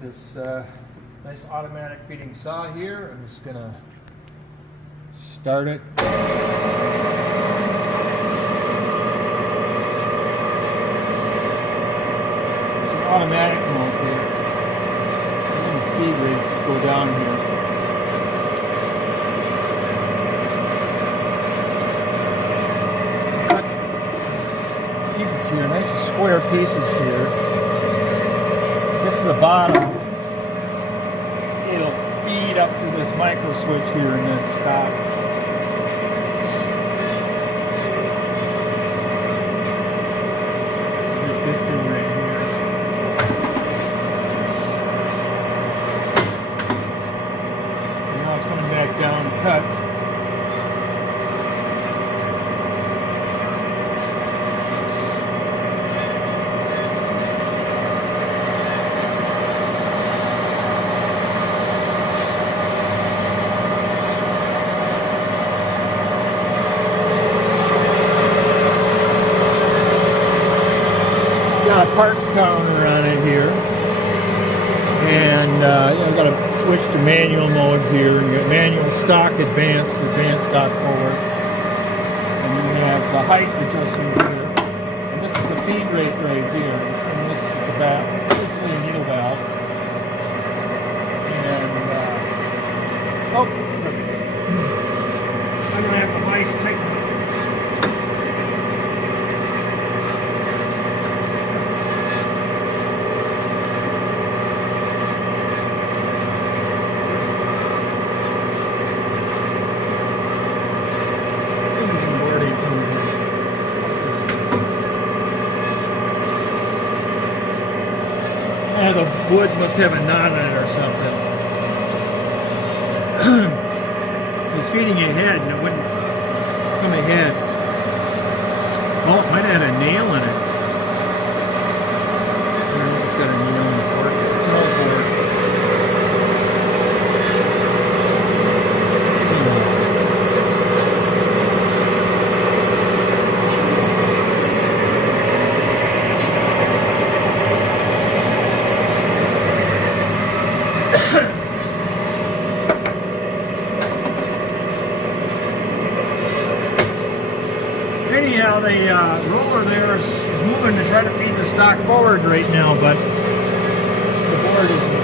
this nice automatic feeding saw here. I'm just gonna start it. It's an automatic mode here. The feed rates go down here. Cut pieces here, nice square pieces here. Gets to the bottom, it'll feed up to this micro switch here and then stop. Get this thing right here. And now it's coming back down to cut. Got a parts counter on it here, and I've got to switch to manual mode here. You got manual, stock, advanced, stock, forward, and you have the height adjustment here. And this is the feed rate right here, and this is the valve. This is the needle valve, and I'm gonna have the vise tighten. The wood must have a knot on it or something. It's feeding ahead and it wouldn't come ahead. Oh, it might have had a nail in it. I don't know if it's got a nail in the fork. It's all board. Anyhow, the roller there is moving to try to feed the stock forward right now, but the board is